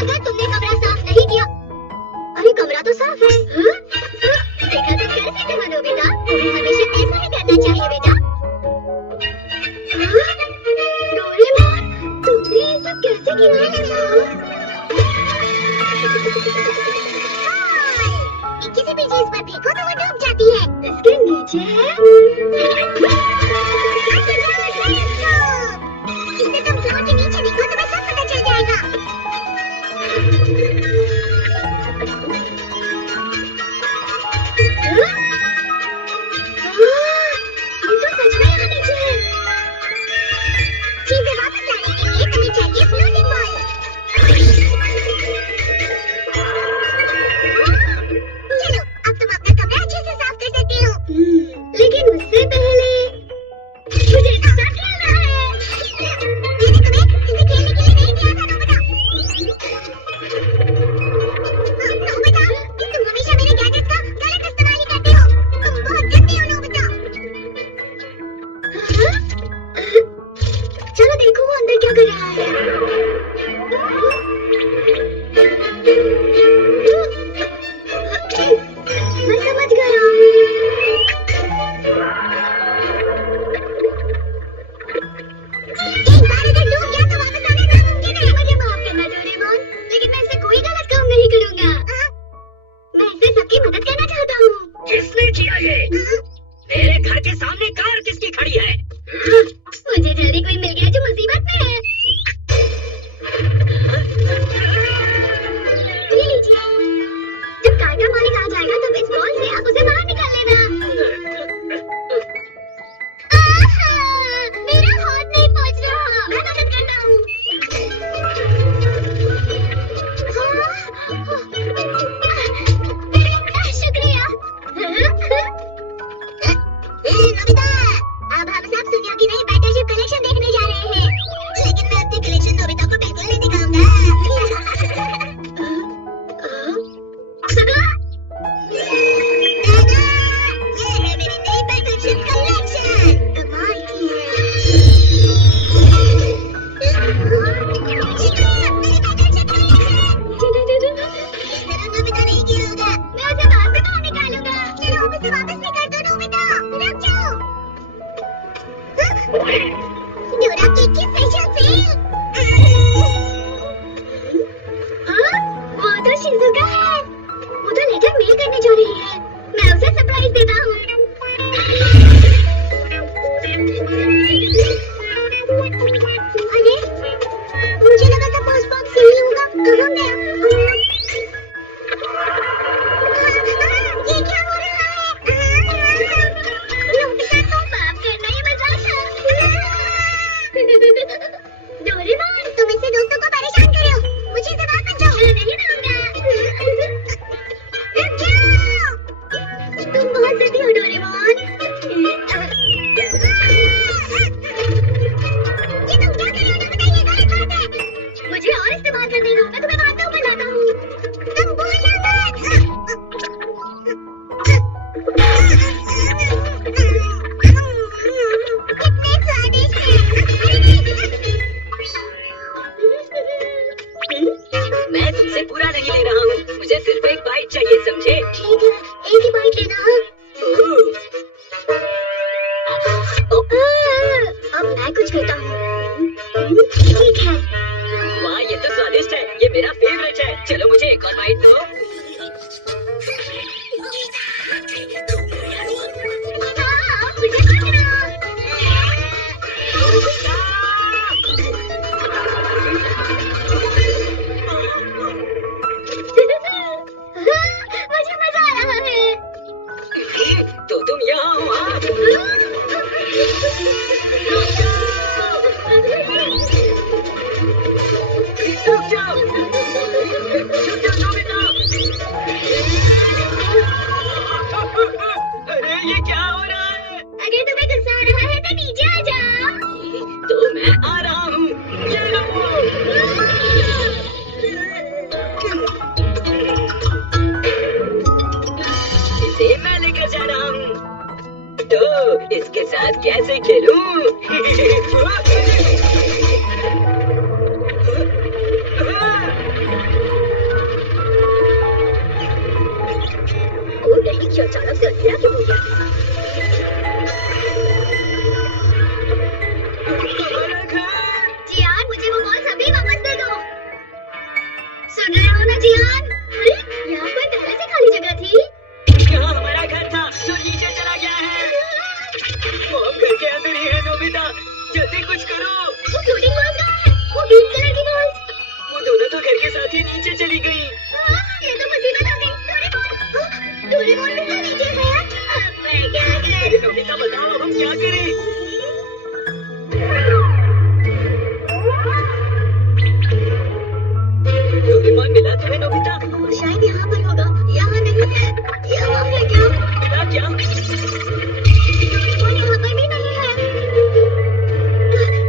अगर तुमने कमरा साफ नहीं किया, अरे कमरा तो साफ है। हाँ? देखा तो कैसे थे मनो बेटा, तुम्हें हमेशा ऐसा ही करना चाहिए बेटा। हाँ? डोरेमोन, तुमने ये सब कैसे किया है? किसी भी चीज पर फेंको तो वो डूब जाती है। इसके नीचे है। इससे तुम फ्लोर के नीचे देखो, तुम्हें सब पता चल जाएगा। ये तो सच में यहाँ नीचे है। चीजें वापस लाने के लिए तुम्हें चाहिए फ्लोटिंग बॉल। चलो, अब तुम अपना कमरा अच्छे से साफ कर सकते हो। लेकिन उससे पहले मुझे एक साथ खेलना है। मैंने तुम्हें इसे खेलने के लिए नहीं दिया था, नोबिता। तुम हमेशा मेरे गैजेट्स का गलत इस्तेमाल ही करते हो। तुम बहुत गंदे हो नोबिता। चलो देखो वो अंदर क्या कर रहा है। मैं समझ गया। एक बार अगर डूब गया तो वापस आना नामुमकिन है। मुझे माफ करना डोरेमोन, लेकिन मैं इससे कोई गलत काम नहीं करूंगा। मैं इससे सबकी मदद करना चाहता हूँ। किसने किया ये? मेरे घर के सामने कार किसकी खड़ी है? मुझे जल्दी कोई मिल गया जो मुसीबत में है। ये लीजिए। जब कार का मालिक आ जाएगा तब इस बॉल से आप उसे बाहर निकाल लेना। मेरा हाथ नहीं पहुंच रहा। मैं मदद करता हूँ। शुक्रिया। नोबिता, अब हम सब सुनियो की नई बैटलशिप कलेक्शन देखने जा रहे हैं। लेकिन मैं अपनी कलेक्शन नोबिता को बिल्कुल नहीं दिखाऊंगा। दादा, ये है मेरी नई बैटलशिप कलेक्शन। कमाल की है। नोबिता नहीं किया होगा। मैं उसे बाहर से बाहर निकालूंगा। चलो उसे वापस निकाल दो नोबिता। रुक जाओ। डोरा केक की स्पेशल सेल। वो तो शिजुका है। वो तो लेटर मेल करने जा रही है। मैं उसे सरप्राइज देता हूँ। अरे, मुझे लगा था पोस्ट बॉक्स यही होगा। कहाँ गया? ये क्या हो रहा है? नोबिता, तुम माफ करना, ये मजाक था। डोरेमोन, तुम इससे दोस्तों को परेशान कर रहे हो। मुझे इसे वापस जाओ। नहीं दूंगा। रुक जाओ। तुम बहुत ज़िद्दी हो डोरेमोन। ये तुम क्या कर रहे हो नोबिता? ये गलत बात है। मुझे और इस्तेमाल करने दो। मैं तुम्हें मारता हूँ, बताता हूँ। तुम बोलना मत। कितने स्वादिष्ट हैं। मैं तुमसे पूरा नहीं ले रहा हूँ, मुझे सिर्फ एक बाइट चाहिए, समझे? ठीक है, एक ही बाइट लेना। अब मैं कुछ कहता हूँ। ठीक है। वाह, ये तो स्वादिष्ट है। ये मेरा फेवरेट है। चलो मुझे एक और बाइट दो। हाँ, मुझे पकड़ो। मुझे मजा आ रहा है। तो तुम यहाँ हो? हाँ? रुक जाओ। अरे ये क्या हो रहा है? अगर तुम्हें गुस्सा आ रहा है तो नीचे आ जाओ। तो मैं आ रहा हूँ। ये लो। इसे मैं लेकर जा रहा हूँ। तो इसके साथ कैसे खेलूं? सुन रहे हो ना जियान? अरे यहाँ पर पहले से खाली जगह थी। यहाँ हमारा घर था जो नीचे चला गया है। वो घर के अंदर ही है नोबिता, जल्दी कुछ करो। वो फ्लोटिंग बॉल्स कहाँ है? वो ग्रीन कलर की बॉल्स। वो दोनों तो घर के साथ ही नीचे चली गई। ये तो मुसीबत आ गई। डोरेमोन भी तो नीचे गया। अब मैं क्या करूं? नोबिता बताओ अब हम क्या करें? डोरेमोन मिला तुम्हें नोबिता? शायद यहाँ पर होगा। यहाँ नहीं है। यहाँ है क्या? मिला क्या? डोरेमोन यहाँ पर भी नहीं है।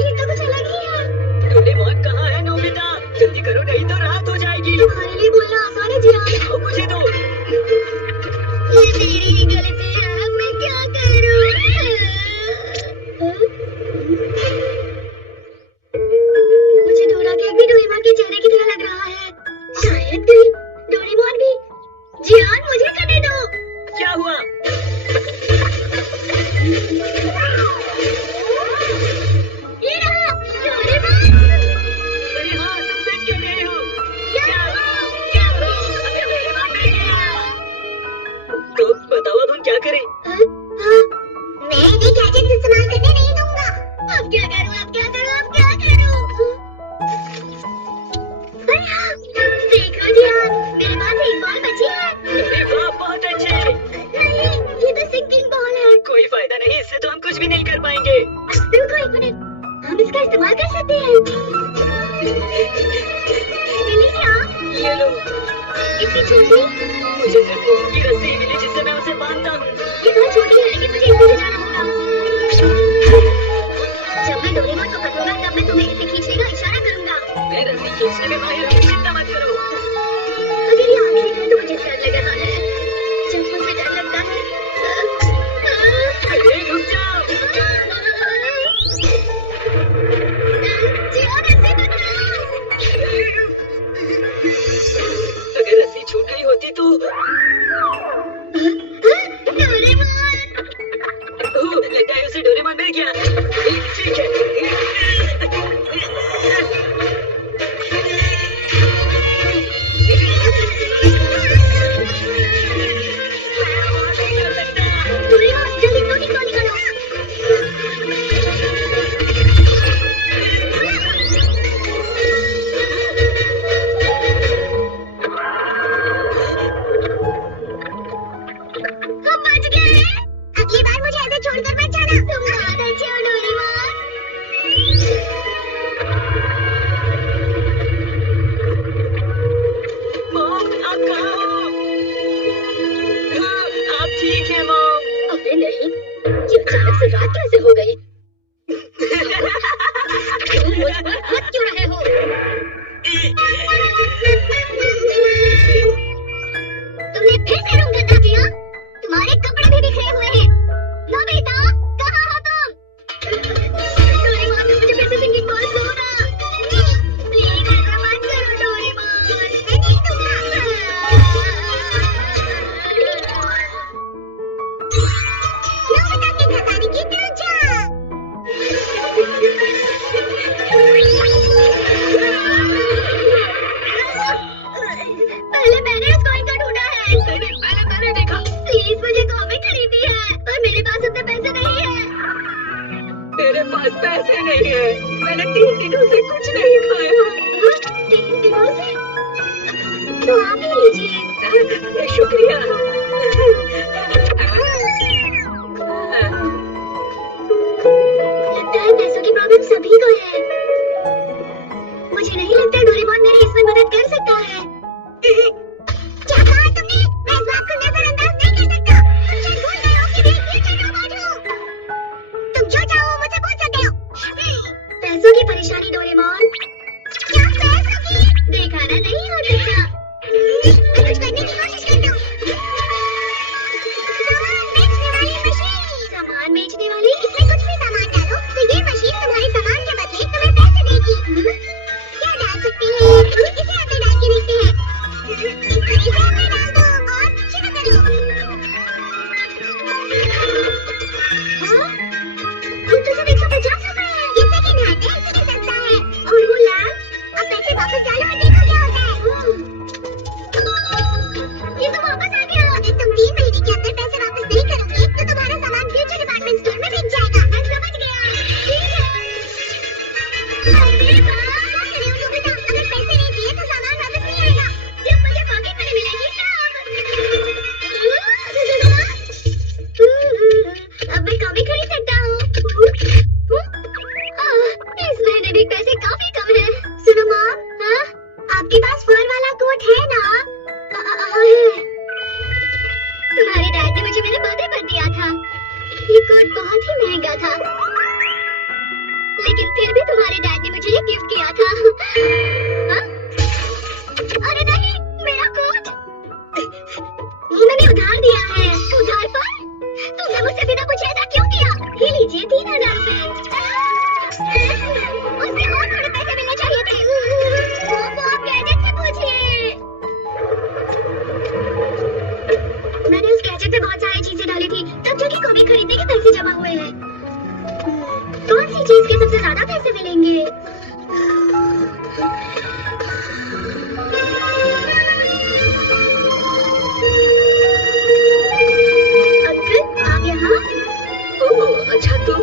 ये तो कुछ अलग ही है। डोरेमोन कहाँ है नोबिता? जल्दी करो नहीं तो रात हो जाएगी। तुम्हारे लिए बोलना आसान है जियान। आओ मुझे दो। ये मेरी गलती है। मैं क्या करूं? मुझे डोरा केक भी डोरेमोन के चेहरे की तरह लग रहा है। शायद कहीं डोरेमोन भी। जियान मुझे करने दो। क्या हुआ? ये रहा डोरेमोन। अरे हाँ, तुम सच कह रहे हो। अबे डोरेमोन मिल गया। तो बताओ अब हम क्या करें? हाँ, मैं ये गैजेट इस्तेमाल करने नहीं दूंगा। अब क्या करूं? अब क्या करूं? अब क्या करूं? अरे हाँ, देखो जियान, मेरे पास एक बॉल बची है। अरे वाह, बहुत अच्छे। नहीं, ये तो सिंकिंग बॉल है। कोई फायदा नहीं, इससे तो हम कुछ भी नहीं कर पाएंगे। रुको एक मिनट, हम इसका इस्तेमाल कर सकते हैं। मिली क्या? ये लो। इतनी छोटी? मुझे सिर्फ मोटू की रस्सी ही मिली जिससे मैं उसे बांधता हूँ। ये बहुत छोटी है, लेकिन मुझे इसको ले जाना होगा। जब मैं डोरेमोन को पकड़ूंगा तब मैं तुम्हें इसे खींचने का इशारा करूंगा। मैं रस्सी खींचने में माहिर हूँ, चिंता मत करो। अगर ये आखिरी है तो मुझे डर लग रहा है। जब मुझे डर लगता है अरे रुक जाओ। जियान रस्सी पकड़ो। अगर रस्सी छूट गई होती तो डोरेमोन। ओह, लगता है उसे डोरेमोन मिल गया। ठीक है। डोरेमोन जल्दी फ्लोटिंग बॉल निकालो। हम बच गए। अगली बार मुझे ऐसे छोड़कर मत जाना। तुम बहुत अच्छे हो डोरेमोन। मॉम, आप कहाँ हो? हाँ, आप ठीक हैं मॉम? अरे नहीं, ये अचानक से रात कैसे हो गई? तुम मुझ पर हंस क्यों रहे हो? तुमने फिर से रूम गंदा किया। तुम्हारे कपड़े भी बिखरे हुए हैं। नोबिता, कहाँ हो तुम? डोरेमोन, तुम मुझे फिर से सिंगिंग बॉल दो ना। प्लीज ऐसा मत करो डोरेमोन। मैं नहीं दूंगा। नोबिता के खजाने की तरफ जा। पहले मैंने उस कॉइन को ढूंढा है। पहले मैंने देखा। प्लीज मुझे कॉमिक खरीदी है और मेरे पास उतने पैसे नहीं है। मेरे पास पैसे नहीं है। मैंने 3 दिनों से कुछ नहीं खाया। 3 दिनों से? तो आप ही लीजिए। शुक्रिया। लगता है पैसों की प्रॉब्लम सभी को है। मुझे नहीं लगता डोरेमोन मेरी इसमें मदद कर सकता है। क्या कहा तुमने? मैं इस बात को नजरअंदाज नहीं कर सकता। तुम शायद भूल गए हो कि मैं एक फ्यूचर रोबोट हूँ। तुम जो चाहो मुझसे पूछ सकते हो। पैसों की परेशानी डोरेमोन। क्या पैसों की? दिखाना नहीं हो सकता। मैं कुछ करने की कोशिश करता हूँ। पास फर वाला कोट है ना? है। तुम्हारे डैड ने मुझे मेरे बर्थडे पर दिया था। ये कोट बहुत ही महंगा था, लेकिन फिर भी तुम्हारे डैड ने मुझे ये गिफ्ट किया था। हाँ? अरे नहीं, मेरा कोट वो मैंने उधार दिया है। उधार पर? तुमने मुझसे बिना पूछे ऐसा क्यों किया? ये लीजिए 3000 रुपए। उससे और थोड़े पैसे मिलने चाहिए थे। वो आप गैजेट से पूछिए। मैंने उस गैजेट पे बहुत सारी चीजें डाली थी, तब जाके कॉमिक खरीदने के पैसे जमा हुए हैं। कौन सी चीज के सबसे ज्यादा पैसे मिलेंगे? अंकल, आप यहाँ? ओह, अच्छा तुम।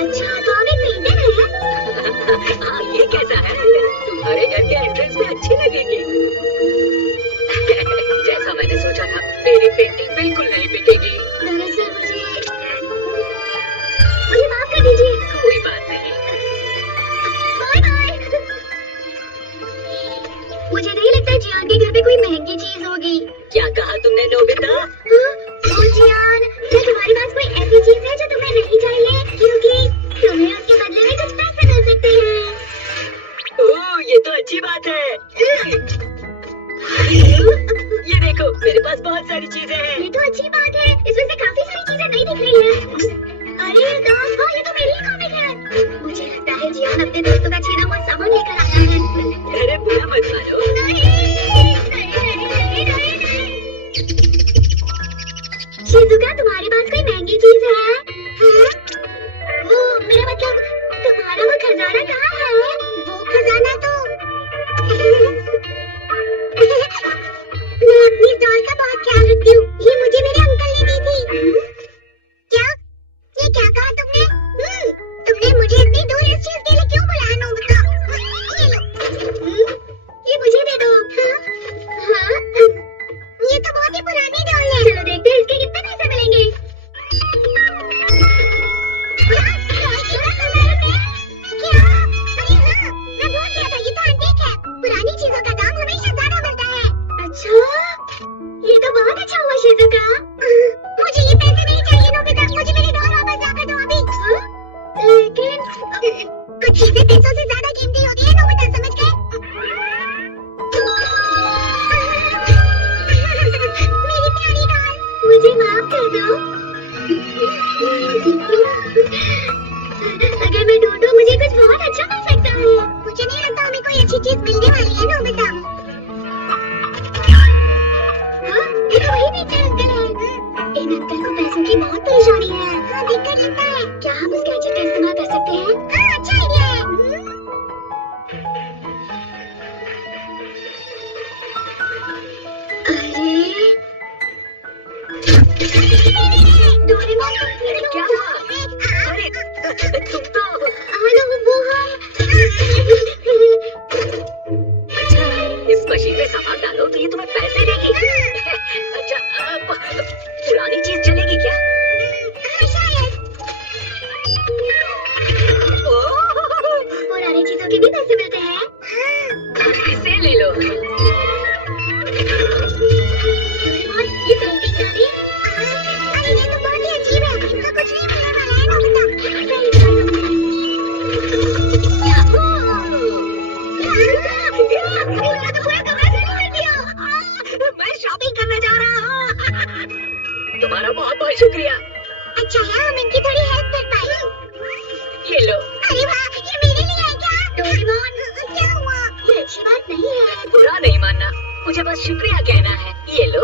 अच्छा, तो आप एक पेंटर हैं? हाँ, ये कैसा है? तुम्हारे घर के एंट्रेंस में अच्छी लगेगी। जैसा मैंने सोचा था, मेरी पेंटिंग बिल्कुल नहीं बिकेगी। दरअसल मुझे माफ कर दीजिए। कोई बात नहीं। Bye bye. मुझे नहीं लगता जियान के घर पे कोई महंगी चीज होगी। क्या कहा तुमने नोबिता? ओ जियान, क्या तुम्हारे पास कोई ऐसी चीज है जो तुम्हें नहीं चाहिए, क्योंकि तुम्हें उसके बदले में कुछ पैसे मिल सकते हैं? ओह, ये तो अच्छी बात है। ये देखो, मेरे पास बहुत सारी चीजें हैं। ये तो अच्छी बात है, इसमें से काफी सारी चीजें नहीं दिख रही है। अरे दोस्त, हाँ, ये तो मेरी ही कॉमिक है। मुझे लगता है जियान अपने दोस्तों का छीना हुआ सामान लेकर आया है। अरे बुरा मत मानो। शिजुका, तुम्हारे पास कोई महंगी चीज है? हाँ? वो मेरा मतलब, तुम्हारा वो खजाना कहाँ है? वो खजाना तो मैं अपनी डॉल का बहुत ख्याल रखती हूँ। ये मुझे मेरे अंकल ने दी थी। क्या? ये क्या कहा तुमने? तुमने मुझे इतनी दूर इस चीज के लिए क्यों बुलाया नोबिता? ये लो। ये मुझे दे दो। हाँ? ये तो बहुत ही पुरानी डॉल है। चलो देखते हैं इसके कितने पैसे मिलेंगे। क्या? अरे हाँ, मैं भूल गया था, ये तो एंटीक है। पुरानी चीजों का दाम हमेशा ज्यादा मिलता है। अच्छा, ये तो बहुत अच्छा हुआ शिजुका। मुझे ये पैसे नहीं चाहिए नोबिता, मुझे मेरी डॉल वापस लाकर दो अभी। लेकिन कुछ चीजें पैसों से ज्यादा कीमती होती है नोबिता, समझ गए? मेरी प्यारी डॉल, मुझे माफ कर दो। अगर मैं ढूंढूं, मुझे कुछ बहुत अच्छा मिल सकता है। मुझे नहीं लगता हमें कोई अच्छी चीज मिलने वाली है नोबिता। हाँ, देखो वही पीछे अंकल है। इन अंकल को पैसों की बहुत परेशानी है। हाँ, दिक्कत लगता है। क्या हम उस गैजेट का इस्तेमाल कर सकते हैं? हाँ, अच्छा आइडिया है। डोरेमोन, क्या हुआ? अरे, तुम तो। हेलो, वो हम। अच्छा, इस मशीन में सामान डालो तो ये तुम्हें पैसे देगी। अच्छा, पुरानी चीज चलेगी क्या? शायद। ओह, पुरानी चीजों के भी पैसे मिलते हैं। इसे ले लो। डोरेमोन, ये पेंटिंग डाली। अरे ये तो बहुत ही अजीब है, इनका कुछ नहीं मिलने वाला है नोबिता। पूरा कमरा खाली कर दिया। मैं शॉपिंग करने जा रहा हूँ। तुम्हारा बहुत बहुत शुक्रिया। अच्छा है, हम इनकी थोड़ी हेल्प कर पाए। ये लो। अरे वाह, ये मेरे लिए है क्या? डोरेमोन, क्या हुआ? ये अच्छी बात नहीं है। बुरा नहीं मानना, मुझे बस शुक्रिया कहना है। ये लो।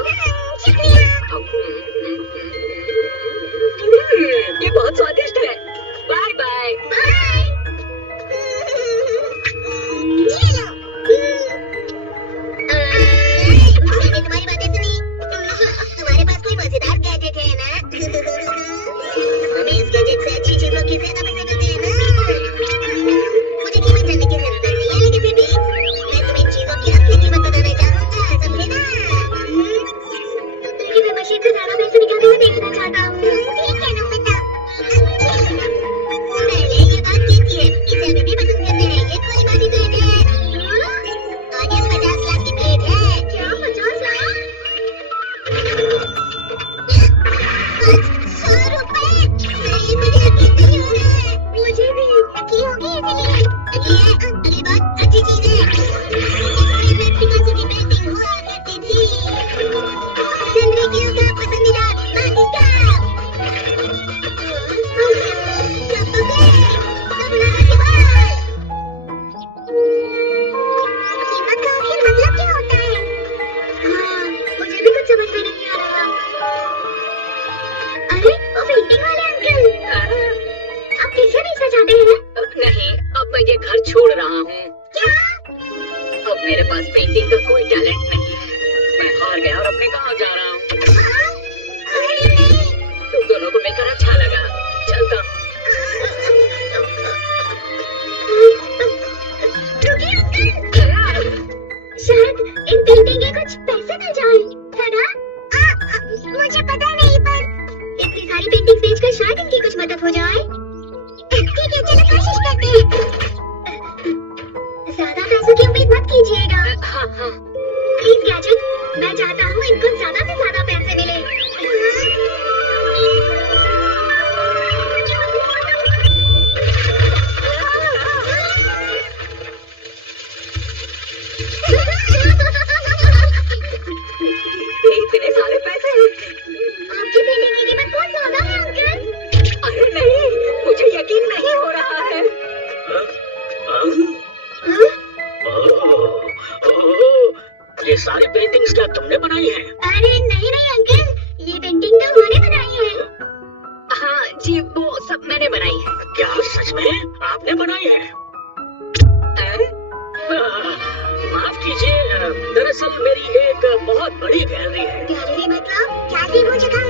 शुक्रिया। ये बहुत स्वादिष्ट है। Bye bye. बाय। ये लो। मैंने तुम्हारी बातें सुनी। तुम्हारे पास कोई मजेदार गैजेट है ना? हमें इस गैजेट से अच्छी चीजों की ज्यादा पैसे मिलते हैं ना? मुझे कीमत जानने की जरूरत नहीं है, लेकिन फिर भी मैं तुम्हें इन चीजों की असली कीमत बताना चाहूंगा, समझे ना? लेकिन मैं मशीन से ज्यादा पैसे निकालते हुए देखना चाहता हूँ। ठीक है नोबिता। पेंटिंग का कोई टैलेंट नहीं है। मैं हार गया और अपने गाँव जा रहा हूँ। अरे नहीं। तुम दोनों को मिलकर अच्छा लगा। चलता हूँ। रुकिए अंकल। शायद इन पेंटिंग के कुछ पैसे मिल जाए, है ना? मुझे पता नहीं, पर इतनी सारी पेंटिंग्स बेचकर शायद इनकी कुछ मदद हो जाए। ठीक है, चलो कोशिश करते हैं। ज्यादा पैसों की उम्मीद मत कीजिएगा। हाँ हाँ। प्लीज गैजेट, मैं चाहता हूँ इनको ज्यादा से ज्यादा पैसे मिले। इतने सारे पैसे। आपकी पेंटिंग की कीमत बहुत ज्यादा है अंकल। अरे नहीं, मुझे यकीन नहीं हो रहा है। ये सारी पेंटिंग्स क्या तुमने बनाई हैं? अरे नहीं नहीं अंकल, ये पेंटिंग तो उन्होंने बनाई है। हाँ जी, वो सब मैंने बनाई है। क्या सच में आपने बनाई है? माफ कीजिए, दरअसल मेरी एक बहुत बड़ी गैलरी है। गैलरी मतलब? गैलरी वो जगह